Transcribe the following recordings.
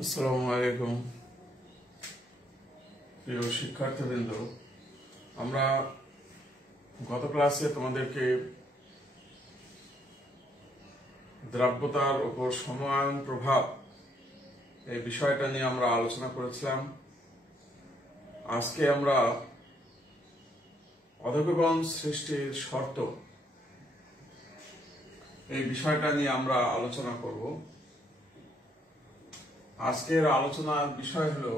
আসসালামু আলাইকুম প্রিয় শিক্ষার্থীবৃন্দ। আমরা গত ক্লাসে তোমাদেরকে দ্রাব্যতার উপর সময়ায়ন প্রভাব এই বিষয়টা নিয়ে আমরা আলোচনা করেছিলাম। আজকে আমরা অধঃপতন সৃষ্টির শর্ত এই বিষয়টা নিয়ে আমরা আলোচনা করব। আজকের আলোচনার বিষয় হলো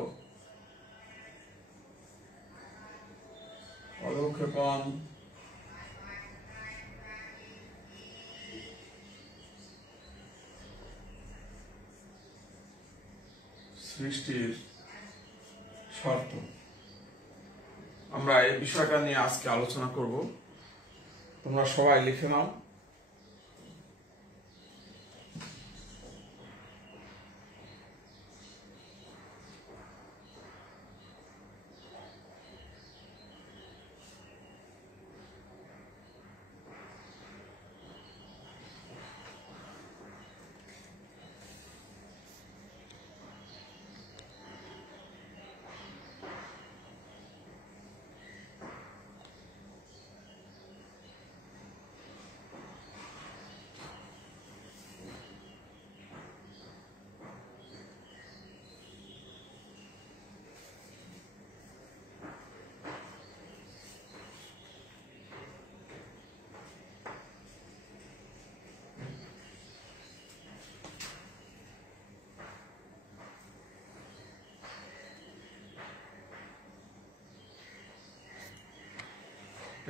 অধঃক্ষেপণ সৃষ্টির শর্ত। আমরা এই বিষয়টা নিয়ে আজকে আলোচনা করব। তোমরা সবাই লিখে নাও।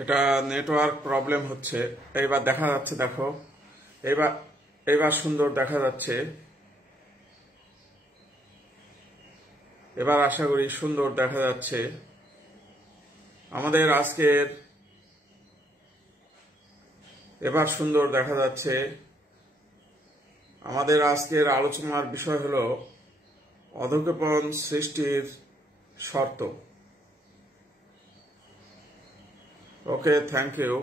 এটা নেটওয়ার্ক প্রবলেম হচ্ছে। এইবার দেখা যাচ্ছে, দেখো এবার সুন্দর দেখা যাচ্ছে। এবার আশা করি সুন্দর দেখা যাচ্ছে। আমাদের আজকের এবার সুন্দর দেখা যাচ্ছে। আমাদের আজকের আলোচনার বিষয় হলো অধঃক্ষেপণ সৃষ্টির শর্ত। ওকে, থ্যাংক ইউ।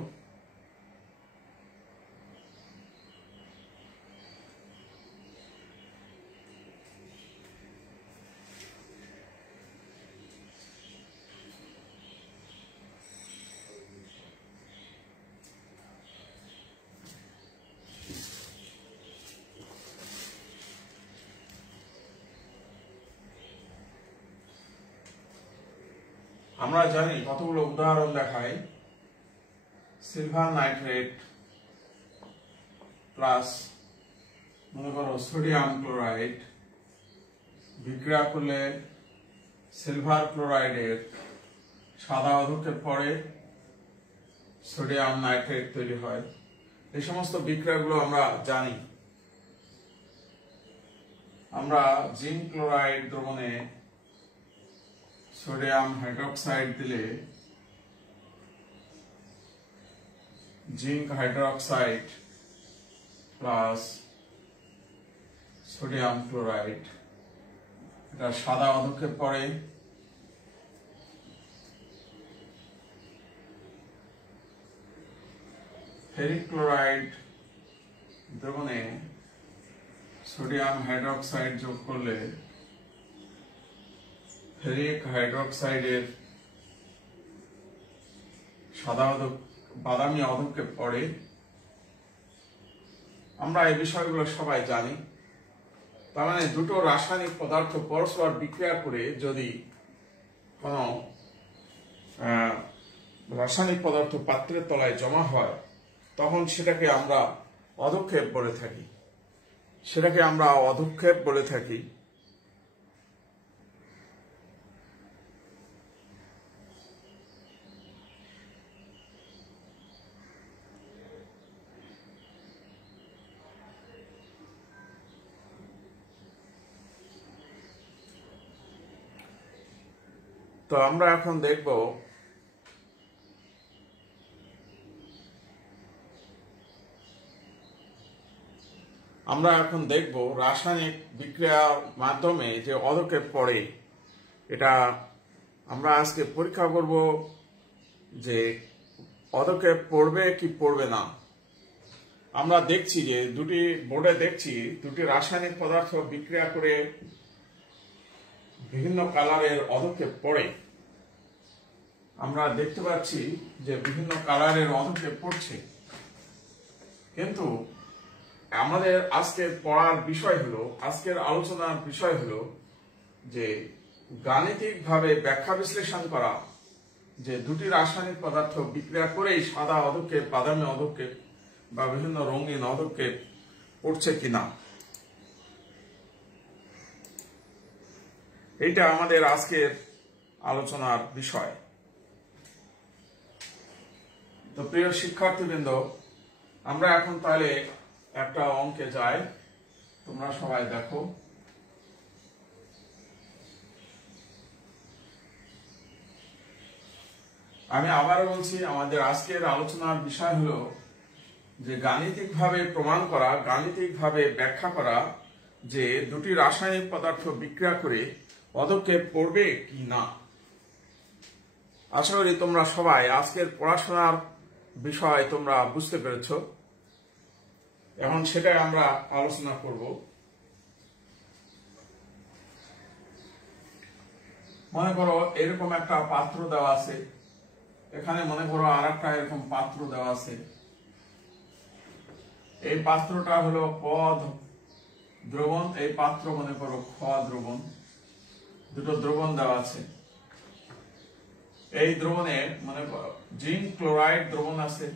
আমরা জানি কতগুলো উদাহরণ দেখায়। সিলভার নাইট্রেট প্লাস মনে করো সোডিয়াম ক্লোরাইড বিক্রিয়া করলে সিলভার ক্লোরাইডের সাদা অধঃক্ষেপ পড়ে সোডিয়াম নাইট্রেট তৈরি হয়। এই সমস্ত বিক্রিয়াগুলো আমরা জানি। আমরা জিঙ্ক ক্লোরাইড দ্রবণে সোডিয়াম হাইড্রোক্সাইড দিলে zinc hydroxide plus sodium chloride এটা সাদা অধঃক্ষেপ পড়ে। ফেরিক ক্লোরাইড দ্রবণে সোডিয়াম হাইড্রোক্সাইড যোগ করলে ফেরিক হাইড্রোক্সাইডের সাদা বাদামি অধঃক্ষেপ পড়ে। আমরা এই বিষয়গুলো সবাই জানি। তার মানে দুটো রাসায়নিক পদার্থ পরস্পর বিক্রিয়া করে যদি কোনো রাসায়নিক পদার্থ পাত্রের তলায় জমা হয় তখন সেটাকে আমরা অধঃক্ষেপ বলে থাকি। তো আমরা এখন দেখব রাসায়নিক বিক্রিয়ার মাধ্যমে যে অধঃক্ষেপ পড়ে এটা আমরা আজকে পরীক্ষা করব যে অধঃক্ষেপ পড়বে কি পড়বে না। আমরা দেখছি যে দুটি বোর্ডে দেখছি দুটি রাসায়নিক পদার্থ বিক্রিয়া করে বিভিন্ন কালারের অধক্ষেপ পড়ে, আমরা দেখতে পাচ্ছি যে বিভিন্ন কালারের অধক্ষেপ পড়ছে, কিন্তু আমাদের আজকের পড়ার বিষয় হলো, আজকের আলোচনার বিষয় হলো যে গাণিতিকভাবে ব্যাখ্যা বিশ্লেষণ করা যে দুটি রাসায়নিক পদার্থ বিক্রিয়া করেই সাদা অধক্ষেপ, বাদামি অধক্ষেপ বা বিভিন্ন রঙিন অধক্ষেপ পড়ছে কিনা, এইটা আমাদের আজকের আলোচনার বিষয়। তো প্রিয় শিক্ষার্থীবৃন্দ, আমরা এখন তাহলে একটা অঙ্কে যাই, তোমরা সবাই দেখো। আমি আবার বলছি, আমাদের আজকের আলোচনার বিষয় হলো যে গাণিতিকভাবে প্রমাণ করা, গাণিতিকভাবে ব্যাখ্যা করা যে দুটি রাসায়নিক পদার্থ বিক্রিয়া করে পদক্ষেপ পড়বে কি না। আশা করি তোমরা সবাই আজকের পড়াশোনার বিষয় তোমরা বুঝতে পেরেছ। এখন সেটাই আমরা আলোচনা করব। মনে করো এরকম একটা পাত্র দেওয়া আছে, এখানে মনে করো আর একটা এরকম পাত্র দেওয়া আছে। এই পাত্রটা হলো ক দ্রবণ, এই পাত্র মনে করো খ দ্রবণ, দুটো দ্রবণ দেওয়া আছে। এই দ্রবণে মনে করো জিঙ্ক ক্লোরাইড দ্রবণ আছে,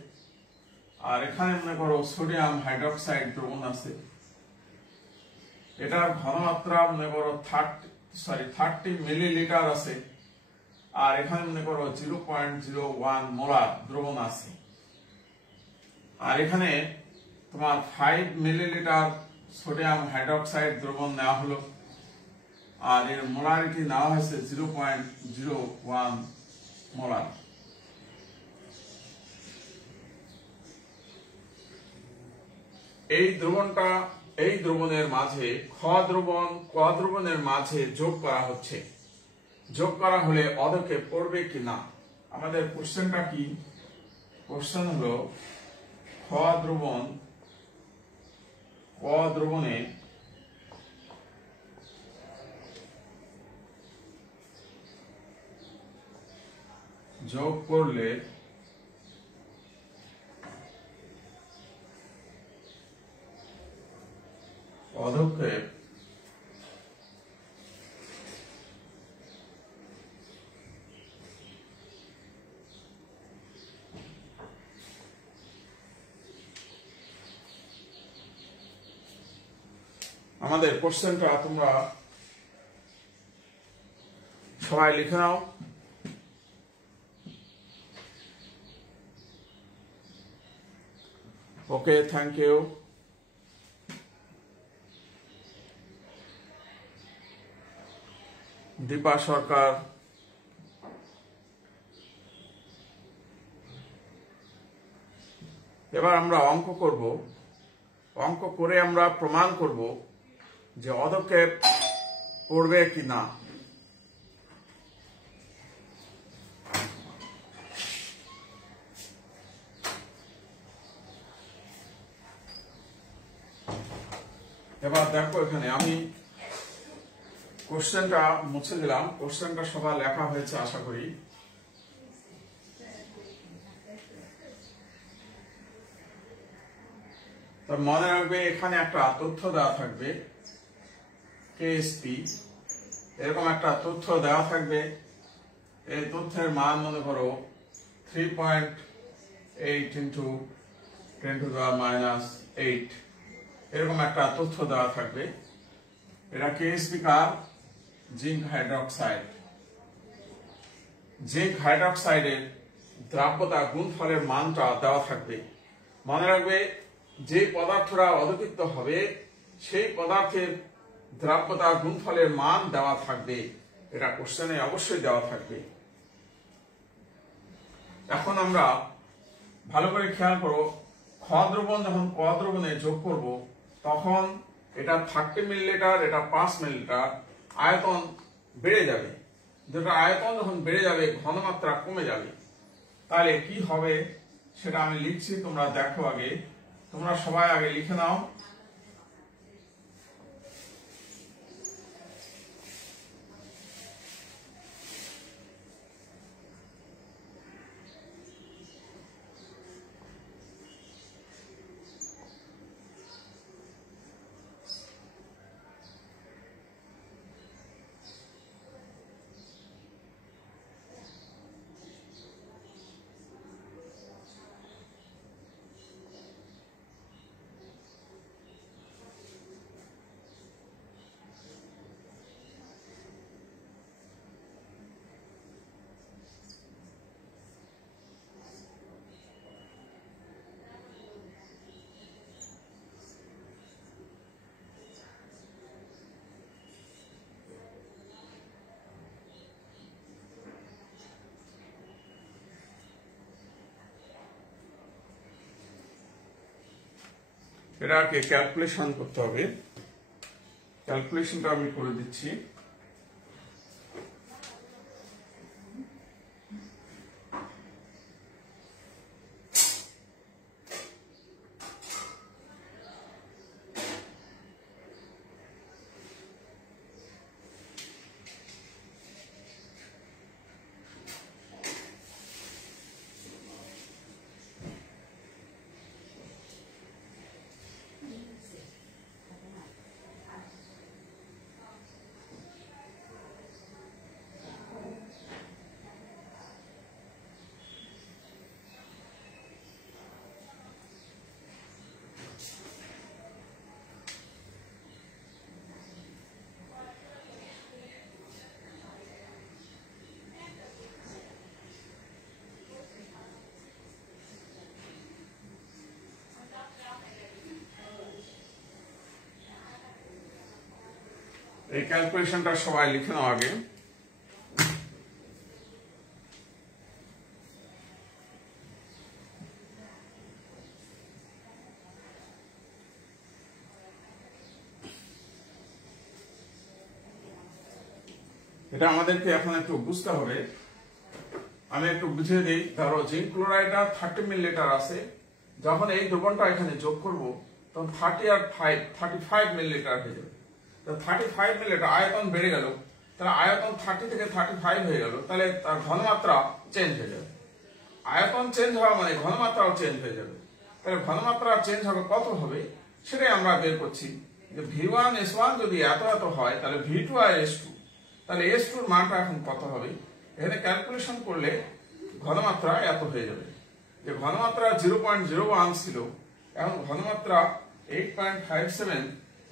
আর এখানে মনে করো সোডিয়াম হাইড্রোক্সাইড দ্রবণ আছে। এটার ঘনমাত্রা মনে করো 30 মিলিলিটার আছে, আর এখানে মনে করো 0.01 মোলার দ্রবণ আছে। আর এখানে তোমার 5 মিলিলিটার সোডিয়াম হাইড্রোক্সাইড দ্রবণ নেওয়া হলো, আর এর মোলারিটি নেওয়া হয়েছে 0.01 মোলার। এই দ্রবণের মাঝে খ দ্রবণ ক দ্রবণের মাঝে যোগ করা হচ্ছে। যোগ করা হলে অধক্ষেপ পড়বে কিনা। আমাদের কোশ্চেনটা কি? কোশ্চেন হলো খ দ্রবণ ক দ্রবণে যোগ করলে পদক্ষেপ আমাদের কোশ্চেনটা তোমরা সবাই লিখে নাও। ওকে, থ্যাংক ইউ। দীপা সরকার, এবার আমরা অঙ্ক করব। অঙ্ক করে আমরা প্রমাণ করব যে অধক্ষেপ পড়বে কি না। এবার দেখো, এখানে আমি কোশ্চেনটা মুছে দিলাম। কোশ্চেনটা সবার লেখা হয়েছে আশা করি। তো মনে রাখবে, এখানে একটা তথ্য দেওয়া থাকবে কেএসপি, এরকম একটা তথ্য দেওয়া থাকবে। এই তথ্যের মান মনে করো 3.8 into 10 to the minus 8, এরকম একটা তথ্য দেওয়া থাকবে। এটা কেএসপি কার? Zinc hydroxide. জিঙ্ক হাইড্রোক্সাইডের দ্রাব্যতা গুণফলের মানটা দেওয়া থাকবে। মনে রাখবে, যে পদার্থরা অধক্ষিপ্ত হবে সেই পদার্থের দ্রাব্যতা গুণফলের মান দেওয়া থাকবে। এটা কোশ্চেনে অবশ্যই দেওয়া থাকবে। এখন আমরা ভালো করে খেয়াল করো, খ দ্রবণ যখন ক দ্রবণে যোগ করব, তখন এটা 30 মিলিলিটার, এটা 5 মিলিলিটার, আয়তন বেড়ে যাবে। যেটা আয়তন যখন বেড়ে যাবে, ঘনমাত্রা কমে যাবে। তাহলে কি হবে সেটা আমি লিখছি, তোমরা দেখো। আগে তোমরা সবাই আগে লিখে নাও। এটাকে ক্যালকুলেশন করতে হবে। ক্যালকুলেশনটা আমি করে দিচ্ছি। এই ক্যালকুলেশনটা সবাই লিখে নাও আগে। এটা আমাদেরকে এখন একটু বুঝতে হবে। আমি একটু বুঝিয়ে দিই। ধরো জিঙ্ক ক্লোরাইড 30 মিলিলিটার আছে, যখন এই দ্রবণটা এখানে যোগ করব তখন 30 আর 5 35 মিলিলিটার হয়ে যাবে। 35 মিলিলিটার আয়তন বেড়ে গেল, তাহলে আয়তন 30 থেকে 35 হয়ে গেল, তাহলে তার ঘনমাত্রা চেঞ্জ হয়ে যাবে। আয়তন চেঞ্জ হওয়া মানে ঘনমাত্রাও চেঞ্জ হয়ে যাবে। তাহলে ঘনমাত্রা চেঞ্জ হবে, কত হবে সেটাই আমরা বের করছি। যে V1S1 যদি এত এত হয়, তাহলে V2 আর S2, তাহলে S2 এর মানটা এখন কত হবে? এখানে ক্যালকুলেশন করলে ঘনমাত্রা এত হয়ে যাবে। যে ঘনমাত্রা 0.01 ছিল, এখন ঘনমাত্রা 8.57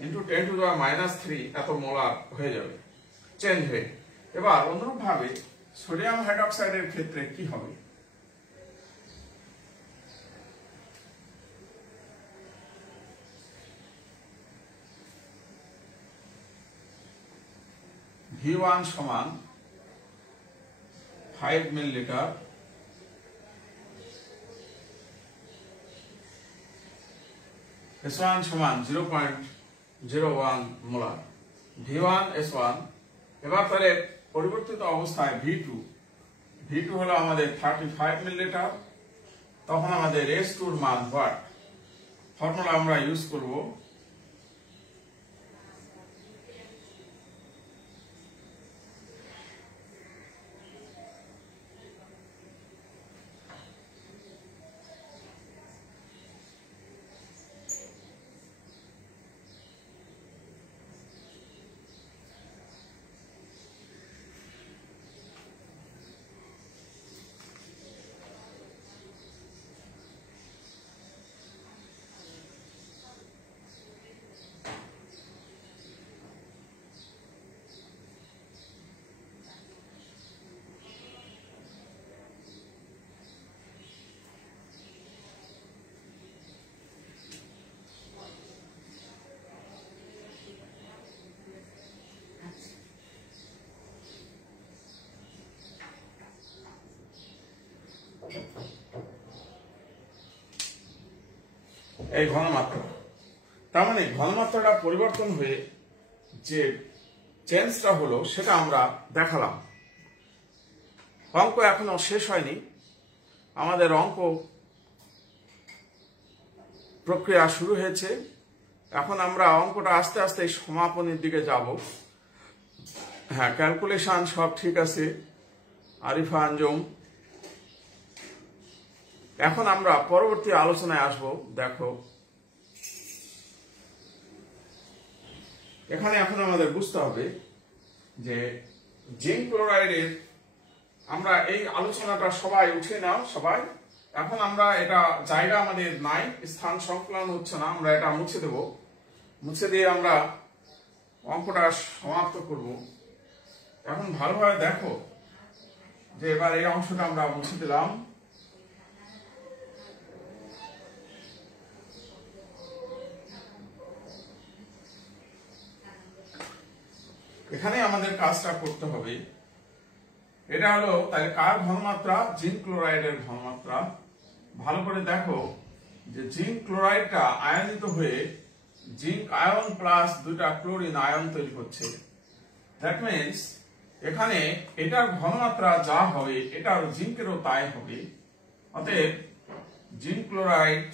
into 10 to the -3 এত মোলার হয়ে যাবে, চেঞ্জ হয়ে। এবার অনুরূপ ভাবে সোডিয়াম হাইড্রোক্সাইডের ক্ষেত্রে কি হবে? V1 সমান 5 মিলিলিটার, S1 সমান 0.01 মোলার। V1S1 এবার তাহলে পরিবর্তিত অবস্থায় V2 হলো আমাদের 35 মিলিলিটার। তখন আমাদের S2 এর মান হোয়াট? ফর্মুলা আমরা ইউজ করব। এই ঘনমাত্রা, তার মানে ঘনমাত্রাটা পরিবর্তন হয়ে যে চেঞ্জটা হলো সেটা আমরা দেখালাম। অঙ্ক এখনো শেষ হয়নি, আমাদের অঙ্ক প্রক্রিয়া শুরু হয়েছে। এখন আমরা অঙ্কটা আস্তে আস্তে সমাপনের দিকে যাব। হ্যাঁ, ক্যালকুলেশন সব ঠিক আছে আরিফা আঞ্জুম। এখন আমরা পরবর্তী আলোচনায় আসব। দেখো এখানে এখন আমাদের বুঝতে হবে যে জিঙ্ক ক্লোরাইডের, আমরা এই আলোচনাটা সবাই উঠে নাও সবাই। এখন আমরা এটা জায়গা আমাদের নাই, স্থান সংকলন হচ্ছে না, আমরা এটা মুছে দেব। মুছে দিয়ে আমরা অঙ্কটা সমাপ্ত করব। এখন ভালোভাবে দেখো যে এবার এই অংশটা আমরা মুছে দিলাম। এখানে আমাদের কাজটা করতে হবে। এটা হলো তাহলে কার ঘনমাত্রা? জিঙ্ক ক্লোরাইডের ঘনমাত্রা। ভালো করে দেখো যে জিঙ্ক ক্লোরাইডটা আয়নিত হয়ে জিঙ্ক আয়ন প্লাস দুটা ক্লোরিন আয়ন তৈরি করছে। দ্যাট মিন্স এখানে এটার ঘনমাত্রা যা হবে এটার জিঙ্কেরও তাই হবে। অতএব জিঙ্ক ক্লোরাইড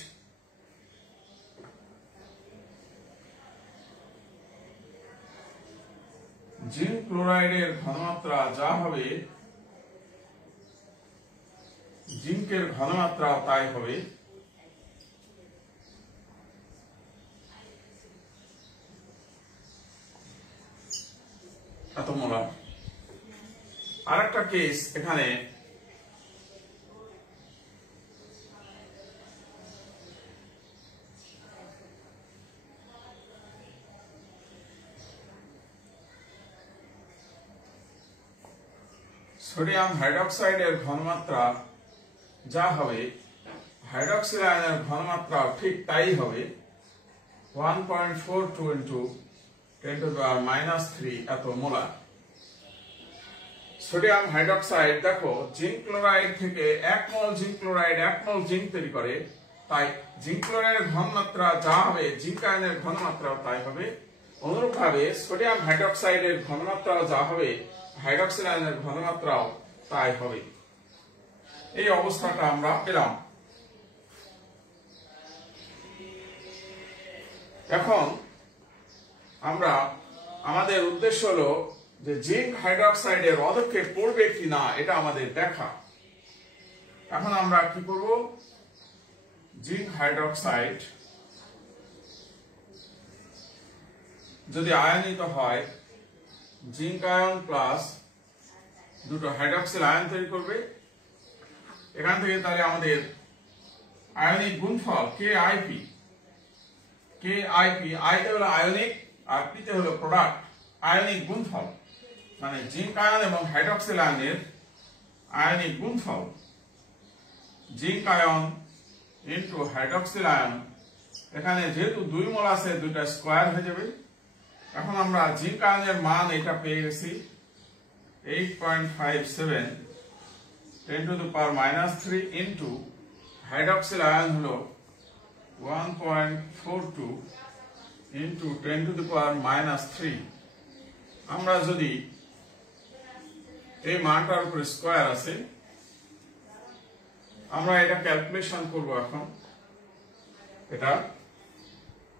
জিঙ্ক ক্লোরাইডের ঘনমাত্রা যা হবে জিঙ্কের ঘনমাত্রা তাই হবে। এত মোলার। আরেকটা কেস এখানে সোডিয়াম হাইড্রোক্সাইডের ঘনমাত্রা যা হবে হাইড্রোক্সিল আয়নের ঘনমাত্রা ঠিক তাই হবে 1.42 into 10 to the power -3 এত মোলার। সোডিয়াম হাইড্রোক্সাইড দেখো জিঙ্ক ক্লোরাইড থেকে 1 মোল জিঙ্ক ক্লোরাইড 1 মোল জিঙ্ক তৈরি করে, তাই জিঙ্ক ক্লোরাইডের ঘনমাত্রা যা হবে জিঙ্ক আয়নের ঘনমাত্রাও তাই হবে। অনুরূপভাবে সোডিয়াম হাইড্রোক্সাইডের ঘনমাত্রা যা হবে হাইড্রোক্সিল আয়নের ঘনমাত্রাও তাই হবে। এই অবস্থাটা আমরা পেলাম। এখন আমরা আমাদের উদ্দেশ্য হলো যে জিঙ্ক হাইড্রোক্সাইডের পদক্ষেপ পড়বে কিনা এটা আমাদের দেখা। এখন আমরা কি করব, জিঙ্ক হাইড্রোক্সাইড যদি আয়নিত হয় জিঙ্ক আয়ন প্লাস দুটো হাইড্রোক্সিল আয়ন তৈরি করবে। এখান থেকে তাহলে আমাদের আয়নিক গুণফল কেআইপি, আই তে হলো আয়নিক আর পি তে হলো প্রোডাক্ট, আয়নিক গুণফল মানে জিঙ্ক আয়ন এবং হাইড্রোক্সিল আয়নের আয়নিক গুণফল zinc ion into hydroxyl ion. এখানে যেহেতু 2 মোল আছে 2টা স্কয়ার হয়ে যাবে। এখন আমরা জিঙ্ক আয়নের মান এটা পেয়ে গেছি 8.57 10 to the power -3 into hydroxyl ion হলো 1.42 ইনটু 10 to the power -3। আমরা যদি এই মানটার উপরে স্কয়ার আছে আমরা এটা ক্যালকুলেশন করব। এখন এটা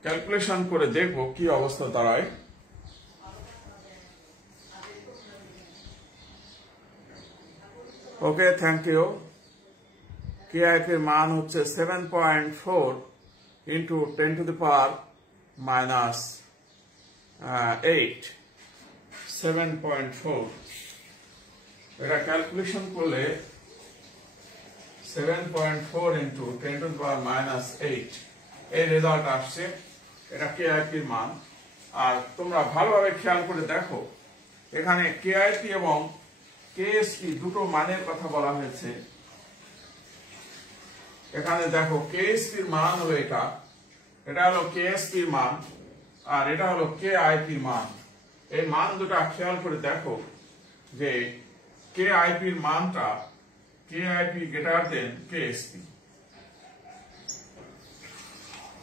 ক্যালকুলেশন করে দেখব কি অবস্থা দাঁড়ায়। ওকে, থ্যাংক ইউ। কেআইপি এর মান হচ্ছে 7.4 ইন্টু 10 to the power -8, 7.4। এটা ক্যালকুলেশন করলে 7.4 ইন্টু 10 to the power -8 এই রেজাল্ট আসছে। এটা কেআইপি এর মান। আর তোমরা ভালোভাবে খেয়াল করে দেখো এখানে কেআইপি এবং কেএসপি দুটো মানের কথা বলা হয়েছে। এখানে দেখো কেএসপি এর মান হলো এটা হলো কেএসপি এর মান আর এটা হলো কেআইপি এর মান। এই মান দুটো খেয়াল করে দেখো যে কেআইপি এর মানটা KIP greater than KSP.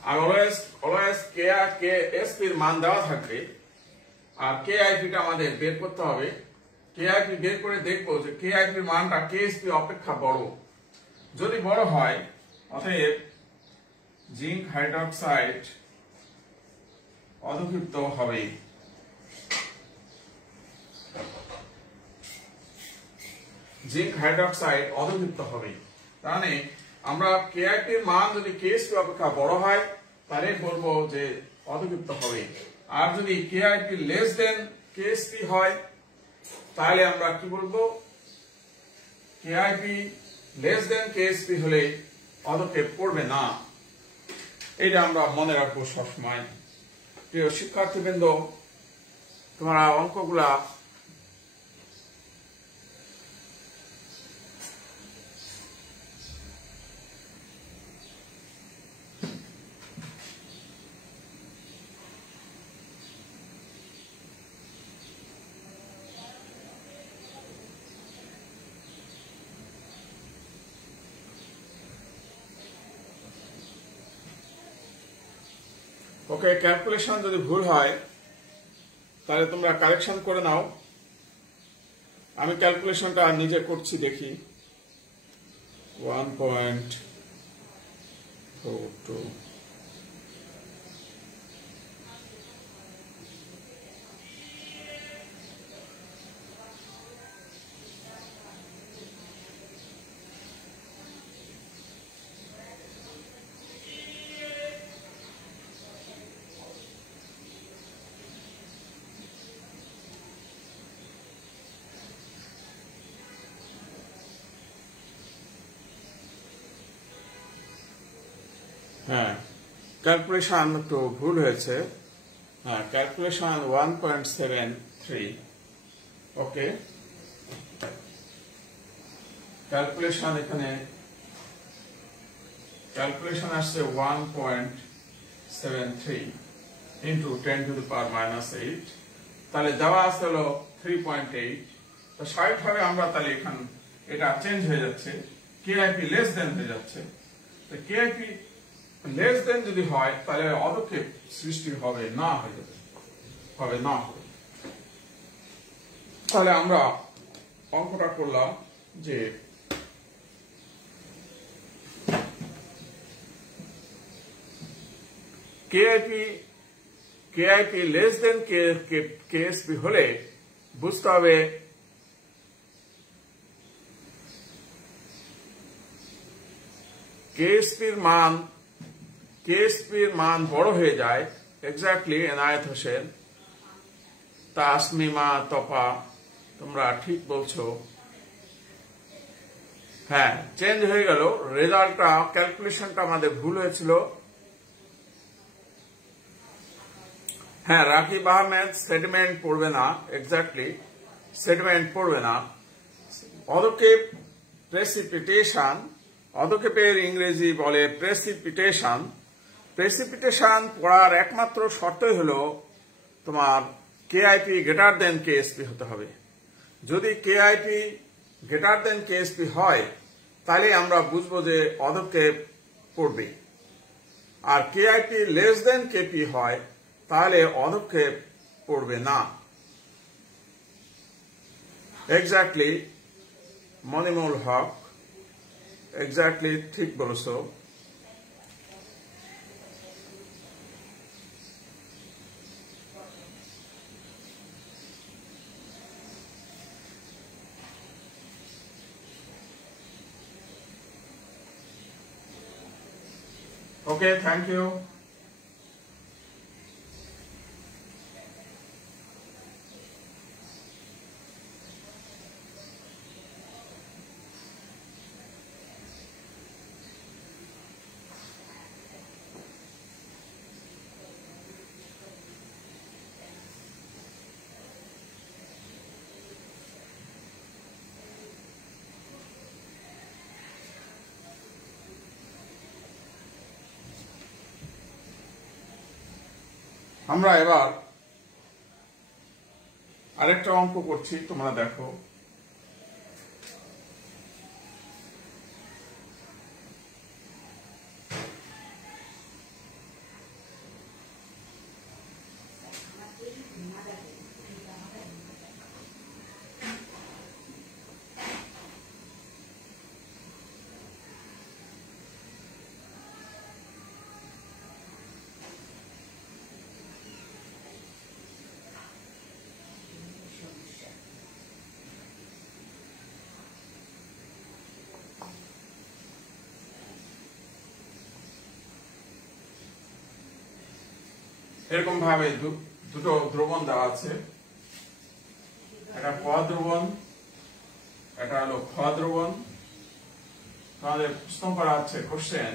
Are always KSP এর মান দেওয়া থাকবে আর কেআইপি টা আমাদের বের করতে হবে। কেআইপি বের করে দেখবো যে কেআইপি এর মানটা কেএসপি অপেক্ষা বড়। যদি বড় হয় অতএব জিঙ্ক হাইড্রোক্সাইড অধঃক্ষিপ্ত হবে। জিঙ্ক হাইড্রোক্সাইড অধঃক্ষিপ্ত হবে। তাহলে আমরা কেআইপি এর মান যদি কেএসপি অপেক্ষা বড় হয় তাহলে বলবো যে অধঃক্ষিপ্ত হবে। আর যদি কেআইপি লেস দেন কেএসপি হয় তাহলে আমরা কি বলবো, কেআইপি লেস দেন কেএসপি হলে অধঃক্ষেপ পড়বে না। এটা আমরা মনে রাখবো সবসময়। প্রিয় শিক্ষার্থীবৃন্দ, তোমরা অঙ্কগুলা ওকে, ক্যালকুলেশন যদি ভুল হয় তাহলে তোমরা কারেকশন করে নাও। আমি ক্যালকুলেশনটা নিজে করছি, দেখি। 1.42 হ্যাঁ, ক্যালকুলেশন একটু ভুল হয়েছে। হ্যাঁ, ক্যালকুলেশন 1.73। ওকে, ক্যালকুলেশন এখানে ক্যালকুলেশন আসছে 1.73 ইন্টু 10⁻⁻8। তাহলে দেওয়া আসতে হলো 3.8। তো স্বাভাবিকভাবে আমরা তাহলে এখান এটা চেঞ্জ হয়ে যাচ্ছে, কেআইপি লেস দেন হয়ে যাচ্ছে। তো কেআইপি লেস দেন যদি হয় তাহলে অদক্ষেপ সৃষ্টি হবে না, হয়ে যাবে, হবে না। তাহলে আমরা অঙ্কটা করলাম যে কেআইপি লেস দেন কেএসপি হলে বুঝতে হবে কেএসপির মান বড় হয়ে যায়। এক্স্যাক্টলি এনায়েত হোসেন, তাসমিমা, তপা, তোমরা ঠিক বলছো। হ্যাঁ, চেঞ্জ হয়ে গেল রেজাল্টটা, ক্যালকুলেশনটা আমাদের ভুল হয়েছিল। হ্যাঁ, রাকিব আহমেদ সেটমেন্ট পড়বে না, এক্স্যাক্টলি সেটমেন্ট পড়বে না। অদক্ষেপ প্রেসিপিটেশন, অদক্ষেপের ইংরেজি বলে প্রেসিপিটেশন। প্রেসিপিটেশন পড়ার একমাত্র শর্তই হলো তোমার কেআইপি গ্রেটার দেন কেএসপি হতে হবে। যদি কেআইপি গ্রেটার দেন কেএসপি হয় তাহলে আমরা বুঝবো যে অদক্ষেপ পড়বে, আর কেআইপি লেস দেন কেপি হয় তাহলে অদক্ষেপ পড়বে না। এক্স্যাক্টলি মনিমুল হক, এক্স্যাক্টলি ঠিক বলেছো। Okay, thank you. আমরা এবার আরেকটা অঙ্ক করছি, তোমরা দেখো। এরকম ভাবে দুটো দ্রবণ দেওয়া আছে, এটা ক দ্রবণ, এটা হলো খ দ্রবণ। তাহলে প্রশ্ন করা আছে, কোশ্চেন,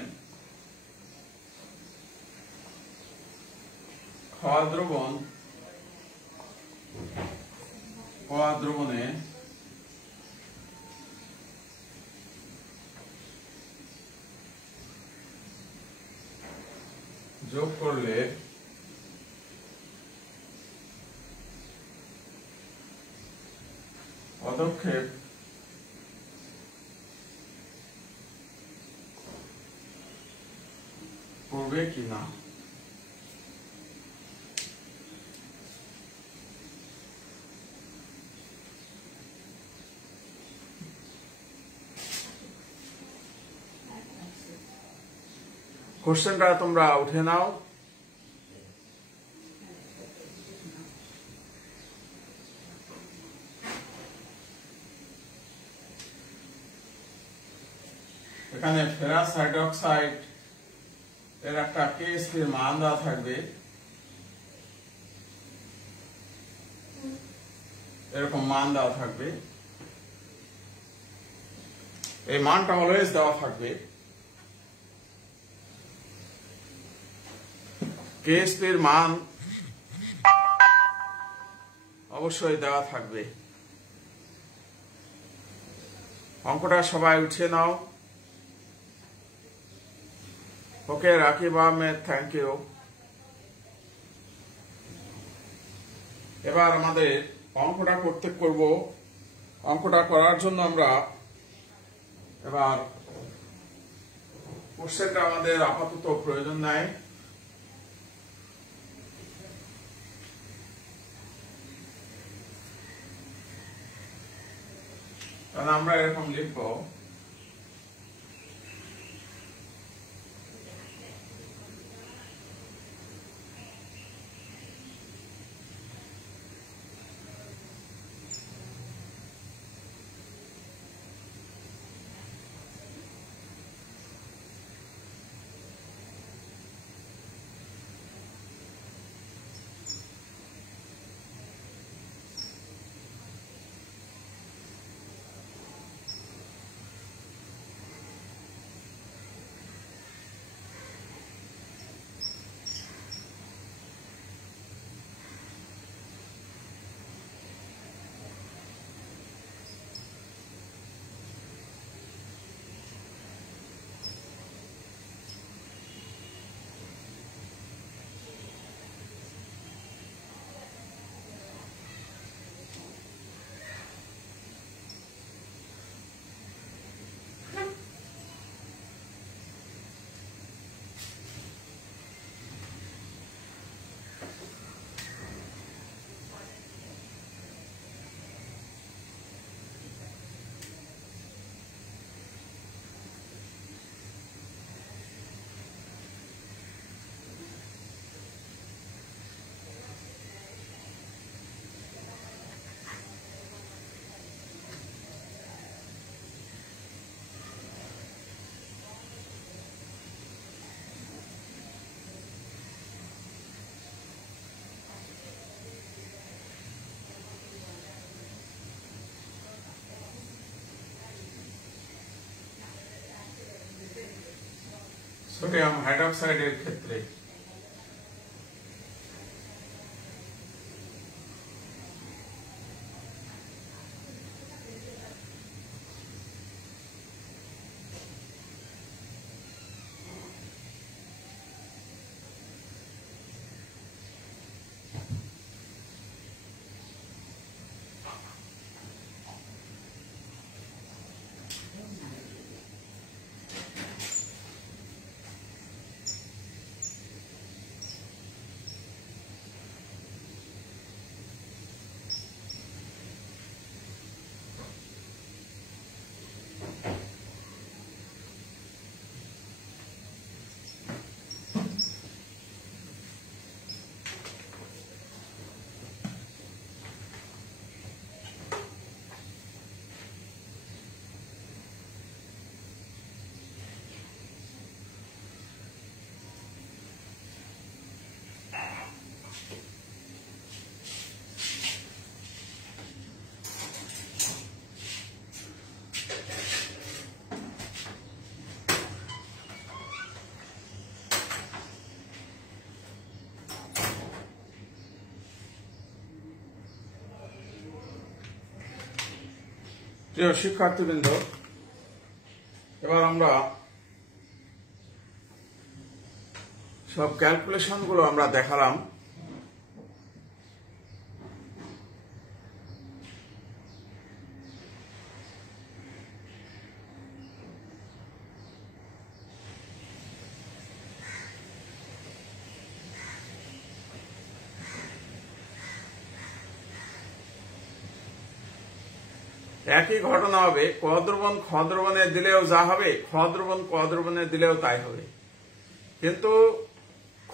খ দ্রবণ ক দ্রবণে যোগ করলে পদক্ষেপ পড়বে কিনা। কোশ্চেনটা তোমরা উঠে নাও। এখানে ফেরাস হাইড্রোক্সাইড এর একটা কেএসপি এর মান দেওয়া থাকবে, এরকম মান দেওয়া থাকবে, এই মানটা অলওয়েজ দেওয়া থাকবে। কেএসপি এর মান অবশ্যই দেওয়া থাকবে। অঙ্কটা সবাই উঠিয়ে নাও। ওকে, রাকিব আহমেদ, থ্যাংক ইউ। এবার আমাদের অঙ্কটা করব। অঙ্কটা করার জন্য আমরা এবার কোশ্চেনটা আমাদের আপাতত প্রয়োজন নাই। তাহলে আমরা এরকম লিখব, সোডিয়াম হাইড্রোক্সাইডের ক্ষেত্রে প্রিয় শিক্ষার্থীবৃন্দ, এবার আমরা সব ক্যালকুলেশন গুলো আমরা দেখালাম। একই ঘটনা হবে, ক দ্রবণ খ দ্রবণে দিলেও যা হবে, খ দ্রবণ ক দ্রবণে দিলেও তাই হবে। কিন্তু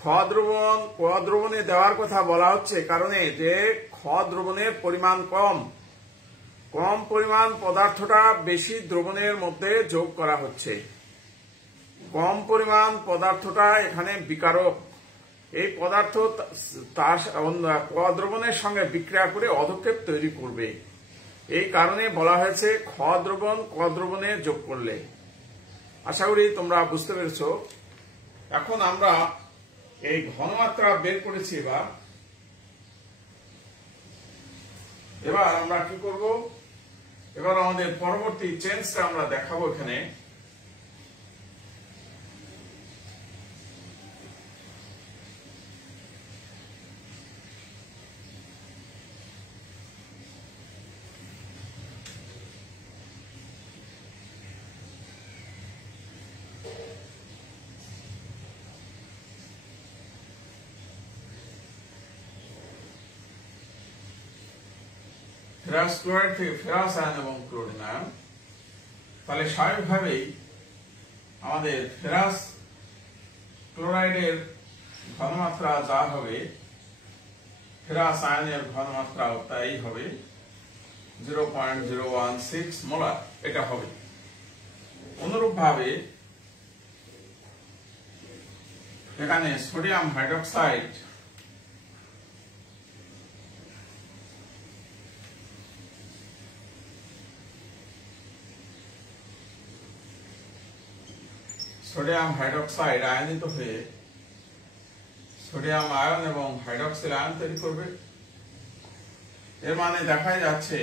খ দ্রবণ ক দ্রবণে দেওয়ার কথা বলা হচ্ছে কারণে যে খ দ্রবণের পরিমাণ কম পরিমাণ পদার্থটা বেশি দ্রবণের মধ্যে যোগ করা হচ্ছে। কম পরিমাণ পদার্থটা এখানে বিকারক, এই পদার্থ তার ক দ্রবণের সঙ্গে বিক্রিয়া করে অধক্ষেপ তৈরি করবে। এই কারণে বলা হয়েছে খ দ্রবণ ক দ্রবণে যোগ করলে। আশা করি তোমরা বুঝতে পেরেছ। এখন আমরা এই ঘনমাত্রা বের করেছি। এবার আমরা কি করব, এবার আমাদের পরবর্তী চেঞ্জটা আমরা দেখাবো। এখানে ফেরাস ক্লোরাইড থেকে ফেরাস আয়ন এবং ক্লোরিন আয়ন, তাহলে স্বাভাবিকভাবেই আমাদের ফেরাস ক্লোরাইডের ঘনমাত্রা যা হবে ফেরাস আয়নের ঘনমাত্রাও তাই হবে, 0.016 মোলার এটা হবে। অনুরূপভাবে এখানে সোডিয়াম হাইড্রোক্সাইড আয়নিত হয়ে সোডিয়াম আয়ন এবং হাইড্রক্সিল আয়ন তৈরি করবে। এর মানে দেখা যাচ্ছে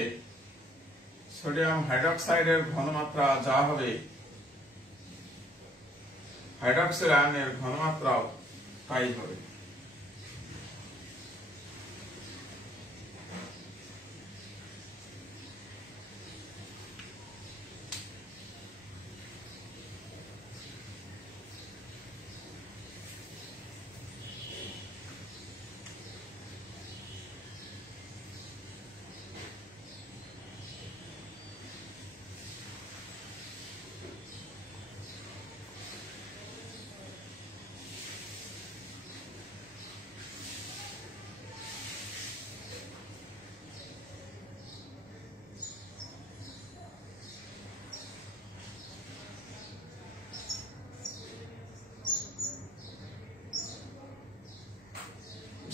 সোডিয়াম হাইড্রক্সাইডের ঘনমাত্রা যা হবে হাইড্রক্সিল আয়নের ঘনমাত্রাও তাই হবে।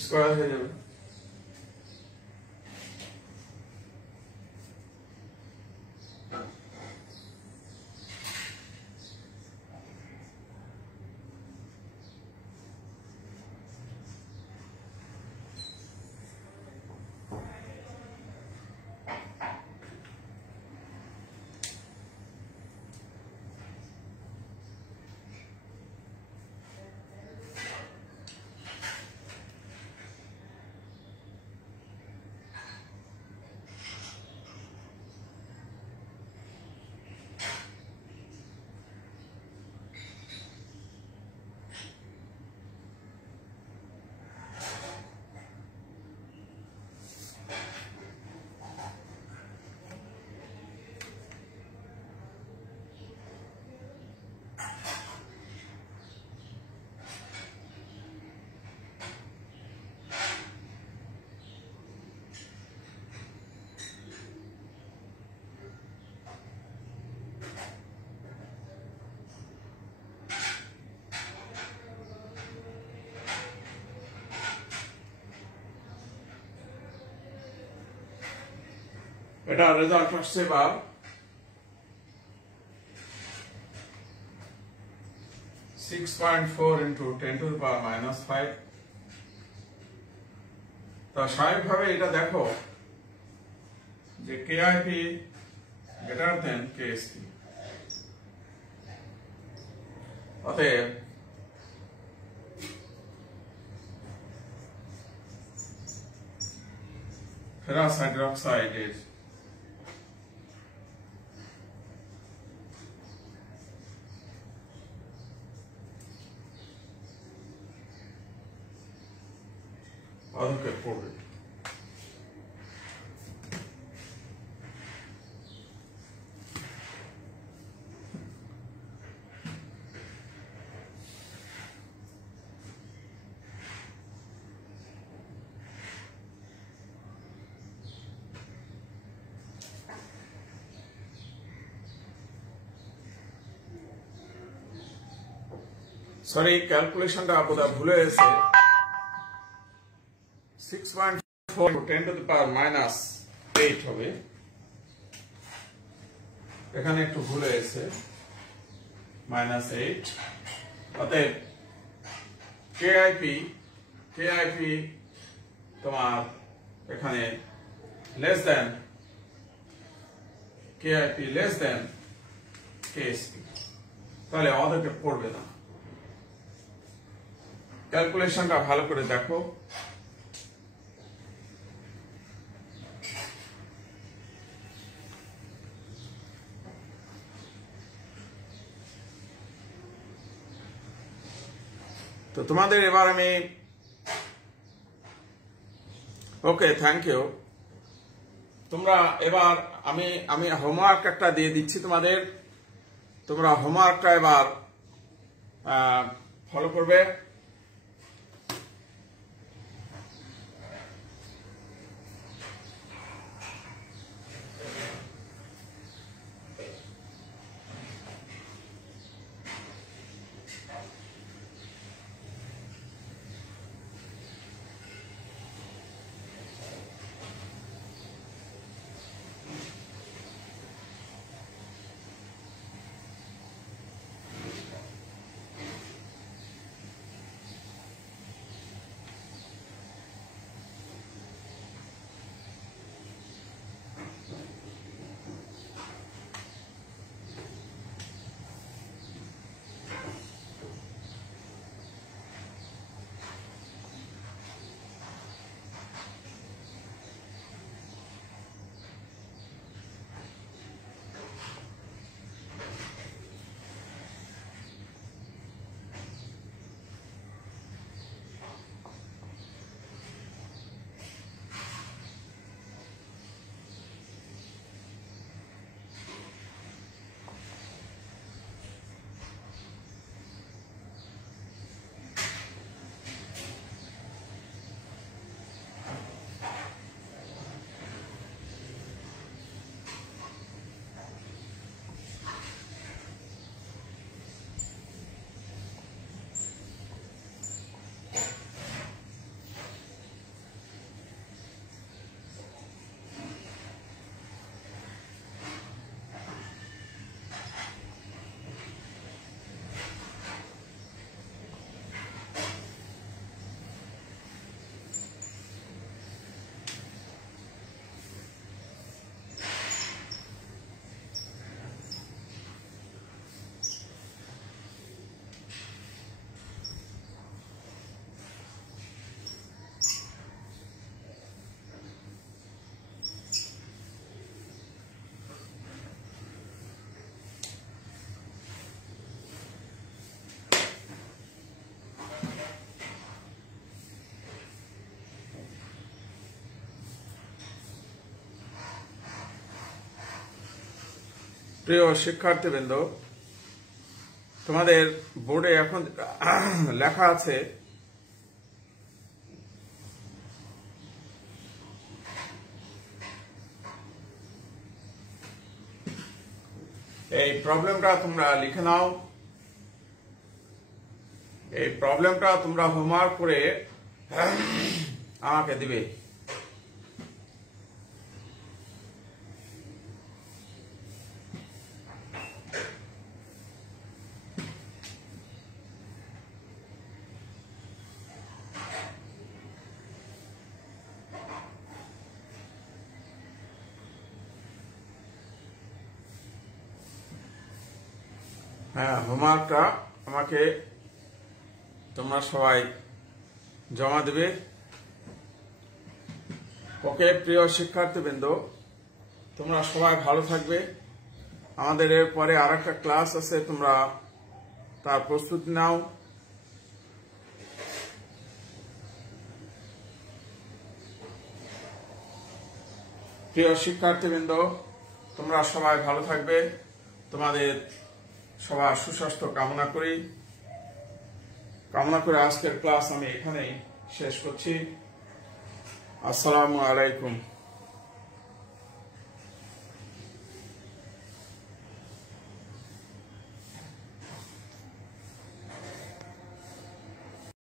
স্কয়ার হয়ে যাবে। এটা রেজাল্ট আসছে এবার 6.4 into 10 to the power minus 5। তো স্বাভাবিকভাবে এটা দেখো যে KIP greater than KSP, অতএব ফেরাস হাইড্রোক্সাইডের অধক্ষেপ করবে। সরি ক্যালকুলেশনটা বোধহয় ভুলে গেছে 6.4 10 to the power minus 8 হবে এখানে একটু ভুলে গেছে -8 অতএব KIP তোমার এখানে less than KIP less than KSP তাহলে আমাদেরকে পড়বে না ক্যালকুলেশনটা ভালো করে দেখো তো তোমাদের এবার আমি ওকে থ্যাংক ইউ তোমরা এবার আমি হোমওয়ার্ক একটা দিয়ে দিচ্ছি তোমাদের তোমরা হোমওয়ার্কটা এবার ফলো করবে প্রিয় শিক্ষার্থীবৃন্দ তোমাদের বোর্ডে এখন লেখা আছে এই প্রবলেমটা তোমরা লিখে নাও এই প্রবলেমটা তোমরা হোমওয়ার্ক করে আমাকে দিবে হ্যাঁ হোমওয়ার্কটা আমাকে তোমরা সবাই জমা দেবে ওকে প্রিয় শিক্ষার্থীবৃন্দ তোমরা সবাই ভালো থাকবে আমাদের এরপরে আরেকটা ক্লাস আছে তোমরা তার প্রস্তুতি নাও প্রিয় শিক্ষার্থীবৃন্দ তোমরা সবাই ভালো থাকবে তোমাদের সবার সুস্বাস্থ্য কামনা করে আজকের ক্লাস আমি এখানেই শেষ করছি আসসালামু আলাইকুম